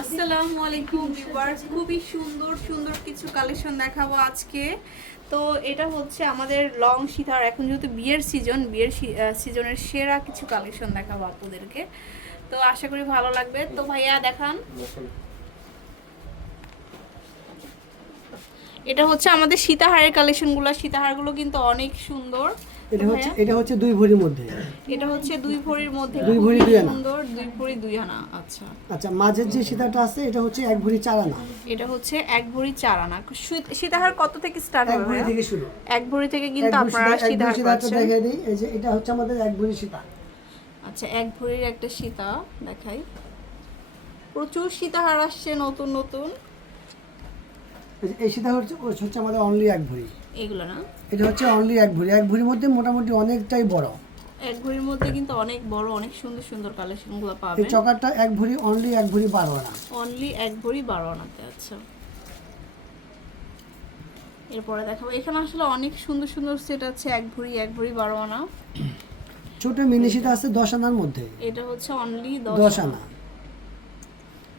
আসসালামু আলাইকুম ভিউয়ার্স। খুবই সুন্দর সুন্দর কিছু কালেকশন দেখাবো আজকে। তো এটা হচ্ছে আমাদের লং এখন যেহেতু বিয়ের সিজন বিয়ের সিজনের সেরা কিছু কালেকশন দেখাবো আপনাদেরকে। তো আশা করি ভালো লাগবে। তো ভাইয়া, দেখান। এটা হচ্ছে আমাদের সীতাহারের কালেকশনগুলো সীতাহারগুলো কিন্তু অনেক সুন্দর। এটা হচ্ছে এটা হচ্ছে দুই ভরির মধ্যে। এটা হচ্ছে দুই ভরির মধ্যে দুই ভরি দুই আনা। সুন্দর দুই ভরি দুই আনা আচ্ছা। আচ্ছা মাঝের যে সীতাটা আছে এটা হচ্ছে এক ভরি চার আনা। এটা হচ্ছে এক ভরি চার আনা। সীতাহার কত থেকে স্টার্ট এক ভরি থেকে শুরু। এক ভরি থেকে কিন্তু আপনারা সীতাহার সীতাটা পাচ্ছেন। দেখিয়ে দিই। এই যে এটা হচ্ছে আমাদের এক ভরি সীতা। আচ্ছা এক ভরির একটা সীতা দেখাই। প্রচুর সীতাহার আসছে নতুন নতুন। এই যে এই সীতা হচ্ছে আমাদের অনলি এক ভরি। এগুলো না? এটা হচ্ছে অনলি এক ভরি এক ভরির মধ্যে মোটামুটি অনেকটাই বড়। এক ভরির মধ্যে কিন্তু অনেক বড় অনেক সুন্দর সুন্দর কালেকশনগুলো এই চকারটা এক ভরি অনলি এক ভরি বারো আনা অনলি এক ভরি বারো আনাতে আচ্ছা। এরপরে দেখাবো। এখানে আসলে অনেক সুন্দর সুন্দর সেট আছে এক ভরি এক ভরি বারো আনা ছোট মিনি সীতা আছে দশ আনার মধ্যে। এটা হচ্ছে অনলি দশ দশ আনা।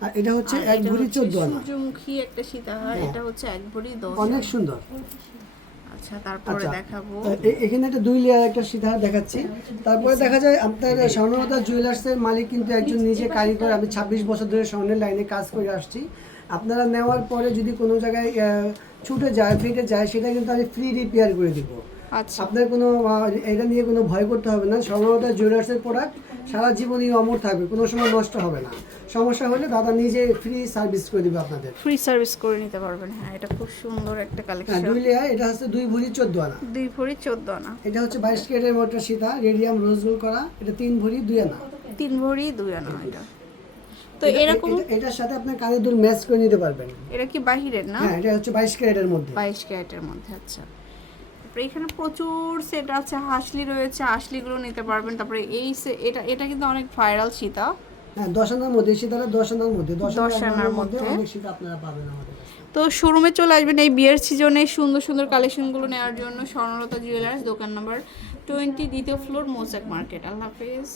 আর এটা হচ্ছে এক ভরি হচ্ছে চোদ্দ আনা। সূর্যমুখী একটা সীতাহার হ্যাঁ। এটা হচ্ছে এক ভরি দশ অনেক সুন্দর। আচ্ছা তারপরে আচ্ছা দেখাবো। এখানে একটা দুই লেয়ার একটা সীতাহার দেখাচ্ছি। তারপরে দেখা যায় আপনার স্বর্ণলতা জুয়েলার্সের মালিক কিন্তু একজন নিজে কারিগর। আমি ছাব্বিশ বছর ধরে স্বর্ণের লাইনে কাজ করে আসছি। আপনারা নেওয়ার পরে যদি কোনো জায়গায় ছুটে যায় ফেটে যায় সেটা কিন্তু আমি ফ্রি রিপেয়ার করে দিব। আচ্ছা। আপনার কোনো এটা নিয়ে কোনো ভয় করতে হবে না। স্বর্ণলতা জুয়েলার্সের প্রোডাক্ট সারা জীবনই অমর থাকবে কোনো সময় নষ্ট হবে না। সমস্যা হলে দাদা নিজে ফ্রি সার্ভিস করে দিবে আপনাদের। ফ্রি সার্ভিস করে নিতে পারবেন হ্যাঁ এটা খুব সুন্দর একটা হ্যাঁ কালেকশন দুই লেয়ার এটা হচ্ছে দুই ভরি চোদ্দ আনা। দুই ভরি চোদ্দ আনা। এটা হচ্ছে বাইশ ক্যারেটের মোটর সীতা রেডিয়াম রোজ গোল করা এটা তিন ভরি দুই আনা। তিন ভরি দুই আনা এটা। তো এরকম এটার সাথে আপনার কানের দুল ম্যাচ করে নিতে পারবেন। এটা কি বাহিরের না? হ্যাঁ এটা হচ্ছে বাইশ ক্যারেটের মধ্যে। বাইশ ক্যারেটের মধ্যে আচ্ছা। তারপরে এখানে প্রচুর সেট আছে হাসলি রয়েছে হাসলিগুলো নিতে পারবেন। তারপরে এই এটা এটা কিন্তু অনেক ভাইরাল সীতা। হ্যাঁ দশ আনার মধ্যে সীতাটা দশানার মধ্যে দশ দশ আনার আনার মধ্যে। মধ্যে। অনেক সীতা আপনারা পাবেন আমাদের তো শোরুমে চলে আসবেন এই বিয়ের সিজনে সুন্দর সুন্দর কালেকশনগুলো নেওয়ার জন্য স্বর্ণলতা জুয়েলার্স দোকান নাম্বার টোয়েন্টি দ্বিতীয় ফ্লোর মোজাক মার্কেট আল্লাহ হাফেজ।